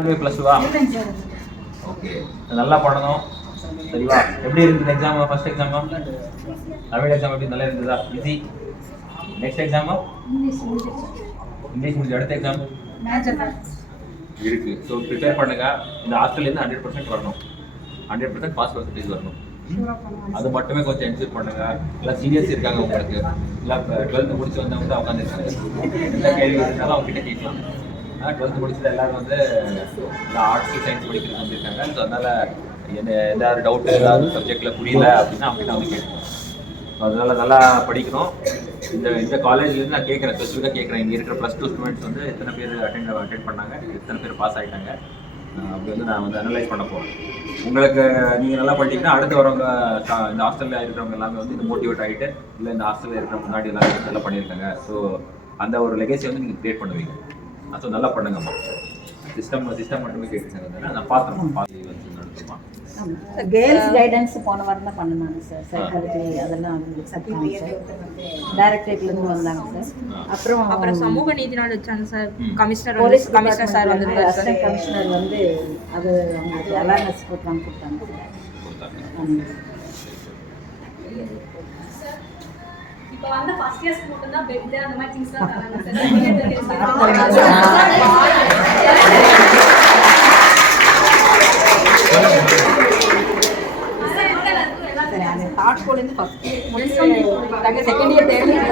+2 okay, நல்லா பண்ணணும் சரிவா. எப்படி இருந்தது exam? First exam Tamil exam எப்படி நல்லா இருந்ததா? ஈஸி. நெக்ஸ்ட் எக்ஸாம் இங்கிலீஷ் முடிஞ்ச அடுத்த எக்ஸாம் இருக்கு. ஸோ ப்ரிப்பேர் பண்ணுங்க. இந்த ஹாஸ்டல்லேருந்து 100% வரணும், 100% பாஸ் பர்சன்டேஜ் வரணும். அது மட்டுமே கொஞ்சம் என்ஷூர் பண்ணுங்க. எல்லாம் சீனியர்ஸ் இருக்காங்க உங்களுக்கு, எல்லாம் 12th முடிச்சு வந்தவங்க தான் உட்காந்துருக்காங்க. எந்த கேள்வி இருந்தாலும் அவங்க கிட்ட கேட்கலாம். 12th முடிச்சுட்டு எல்லாரும் வந்து ஆர்ட்ஸ் சயின்ஸ் படிக்கிறது வந்துருக்காங்க. ஸோ அதனால ஏதாவது டவுட் ஏதாவது சப்ஜெக்டில் புரியல அப்படின்னா அவங்க கிட்ட வந்து கேட்கணும். ஸோ அதனால நல்லா படிக்கணும். இந்த காலேஜ்லேருந்து நான் கேட்குறேன், ஸ்பெசிஃபிக்காக கேட்குறேன், இங்கே இருக்கிற +2 ஸ்டூடெண்ட்ஸ் வந்து எத்தனை பேர் அட்டெண்ட் பண்ணாங்க, எத்தனை பேர் பாஸ் ஆகிட்டாங்க. அப்படி வந்து நான் வந்து அனலைஸ் பண்ண போகிறேன். உங்களுக்கு நீங்கள் நல்லா பண்ணிட்டீங்கன்னா அடுத்து வரவங்க இந்த ஹாஸ்டலில் இருக்கிறவங்க எல்லாமே வந்து இது மோட்டிவேட் ஆகிட்டு, இல்லை இந்த ஹாஸ்டலில் இருக்கிற முன்னாடி எல்லாமே நல்லா பண்ணியிருக்காங்க. ஸோ அந்த ஒரு லெகசி வந்து நீங்கள் கிரியேட் பண்ணுவீங்க. ஸோ நல்லா பண்ணுங்கம்மா. சிஸ்டம் மட்டுமே கேட்டுருக்காங்க. நான் பார்த்துருக்கேன், பார்த்து வந்து நடத்துமா. கேர்ள்ஸ் கைடன்ஸ் போன வாரம் தான் பண்ணாங்க சார். சைக்காலஜி அதெல்லாம் டைரக்டரேட்லேருந்து வந்தாங்க சார். அப்புறம் சமூக நீதி நாள் வச்சாங்க சார். போலீஸ் கமிஷனர் சார் வந்து அசிஸ்டன்ட் கமிஷனர் வந்து அது அவங்களுக்கு அவேர்னஸ் ப்ரோக்ராம் கொடுத்தாங்க சார். இப்போ வந்து ஃபர்ஸ்ட் இயர்ஸ் மட்டும் தான் பெட் அந்த மாதிரி திங்ஸ் தான் தராங்க சார். தாட் போலேருந்து ஃபர்ஸ்ட் முடிச்சாங்க, செகண்ட் இயர் தேர்ட் இயர்